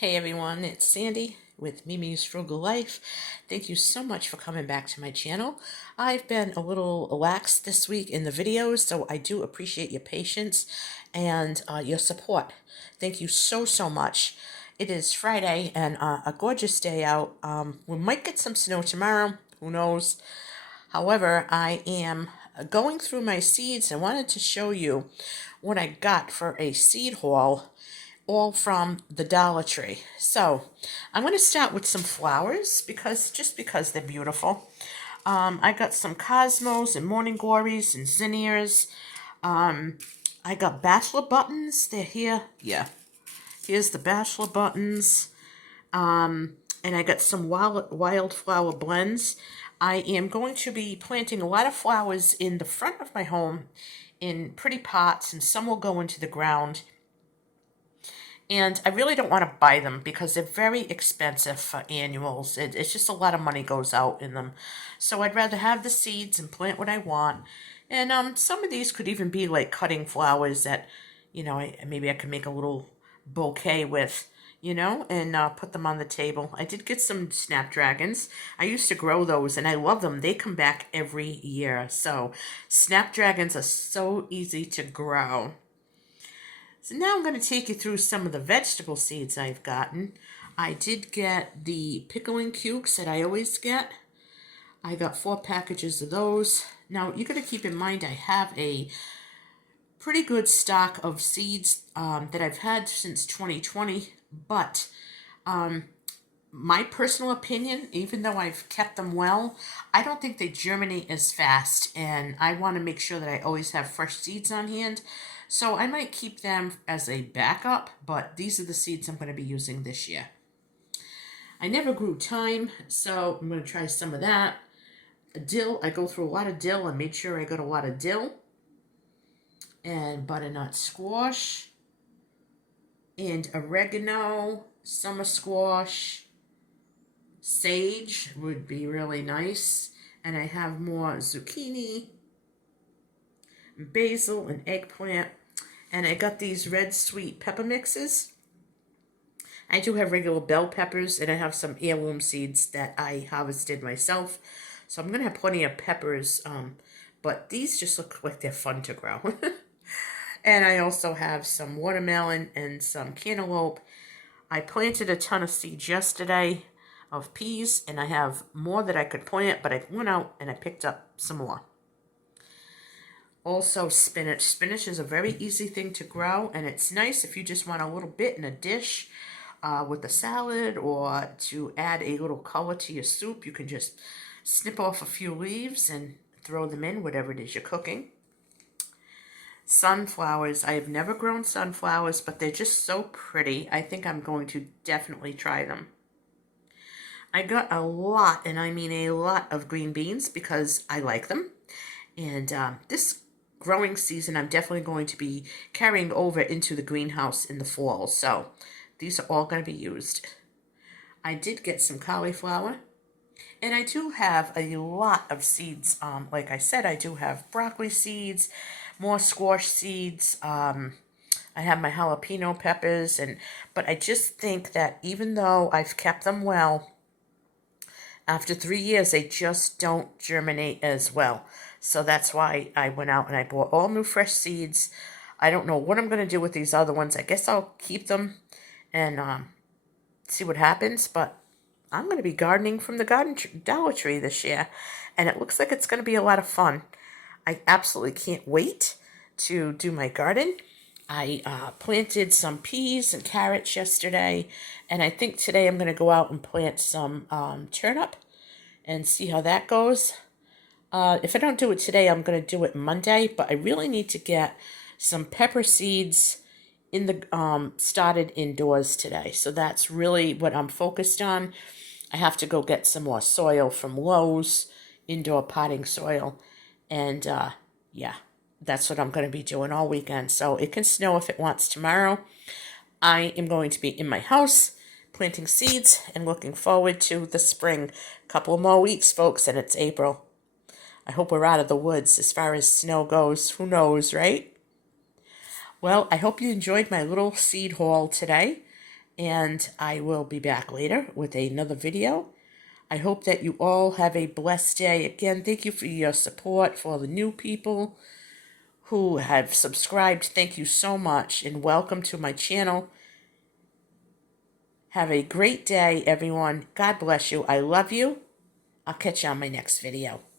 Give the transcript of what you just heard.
Hey everyone, it's Sandy with Mimi's Frugal Life. Thank you so much for coming back to my channel. I've been a little lax this week in the videos, so I do appreciate your patience and your support. Thank you so much. It is Friday and a gorgeous day out. We might get some snow tomorrow, who knows. However, I am going through my seeds and wanted to show you what I got for a seed haul, all from the Dollar Tree. So I'm going to start with some flowers because they're beautiful. I got some cosmos and morning glories and zinnias. I got bachelor buttons. They're here. Yeah, here's the bachelor buttons. And I got some wildflower blends. I am going to be planting a lot of flowers in the front of my home in pretty pots, and some will go into the ground. And I really don't want to buy them because they're very expensive for annuals. It's just a lot of money goes out in them. So I'd rather have the seeds and plant what I want. And some of these could even be like cutting flowers that, maybe I could make a little bouquet with, and put them on the table. I did get some snapdragons. I used to grow those and I love them. They come back every year. So snapdragons are so easy to grow. So now I'm going to take you through some of the vegetable seeds I've gotten. I did get the pickling cukes that I always get. I got 4 packages of those. Now, you got to keep in mind I have a pretty good stock of seeds that I've had since 2020, but my personal opinion, even though I've kept them well, I don't think they germinate as fast, and I want to make sure that I always have fresh seeds on hand. So I might keep them as a backup, but these are the seeds I'm going to be using this year. I never grew thyme, so I'm going to try some of that. Dill, I go through a lot of dill and made sure I got a lot of dill. And butternut squash. And oregano, summer squash. Sage would be really nice. And I have more zucchini, basil, and eggplant. And I got these red sweet pepper mixes. I do have regular bell peppers, and I have some heirloom seeds that I harvested myself. So I'm going to have plenty of peppers, but these just look like they're fun to grow. And I also have some watermelon and some cantaloupe. I planted a ton of seeds yesterday of peas, and I have more that I could plant, but I went out and I picked up some more. Also spinach. Spinach is a very easy thing to grow, and it's nice if you just want a little bit in a dish with a salad, or to add a little color to your soup. You can just snip off a few leaves and throw them in, whatever it is you're cooking. Sunflowers. I have never grown sunflowers, but they're just so pretty. I think I'm going to definitely try them. I got a lot, and I mean a lot, of green beans because I like them. And this growing season, I'm definitely going to be carrying over into the greenhouse in the fall. So these are all going to be used. I did get some cauliflower. And I do have a lot of seeds. Like I said, I do have broccoli seeds, more squash seeds. I have my jalapeno peppers, but I just think that even though I've kept them well, after 3 years, they just don't germinate as well. So that's why I went out and I bought all new fresh seeds. I don't know what I'm going to do with these other ones. I guess I'll keep them and see what happens, but I'm going to be gardening from the Dollar Tree this year, and it looks like it's going to be a lot of fun. I absolutely can't wait to do my garden. I planted some peas and carrots yesterday, and I think today I'm going to go out and plant some turnip and see how that goes. If I don't do it today, I'm going to do it Monday, but I really need to get some pepper seeds in the started indoors today. So that's really what I'm focused on. I have to go get some more soil from Lowe's, indoor potting soil, and yeah, that's what I'm going to be doing all weekend. So it can snow if it wants tomorrow. I am going to be in my house planting seeds and looking forward to the spring. Couple more weeks, folks, and it's April. I hope we're out of the woods as far as snow goes. Who knows, right? Well, I hope you enjoyed my little seed haul today. and I will be back later with another video. I hope that you all have a blessed day. Again, thank you for your support. For all the new people who have subscribed, thank you so much, and welcome to my channel. Have a great day, everyone. God bless you. I love you. I'll catch you on my next video.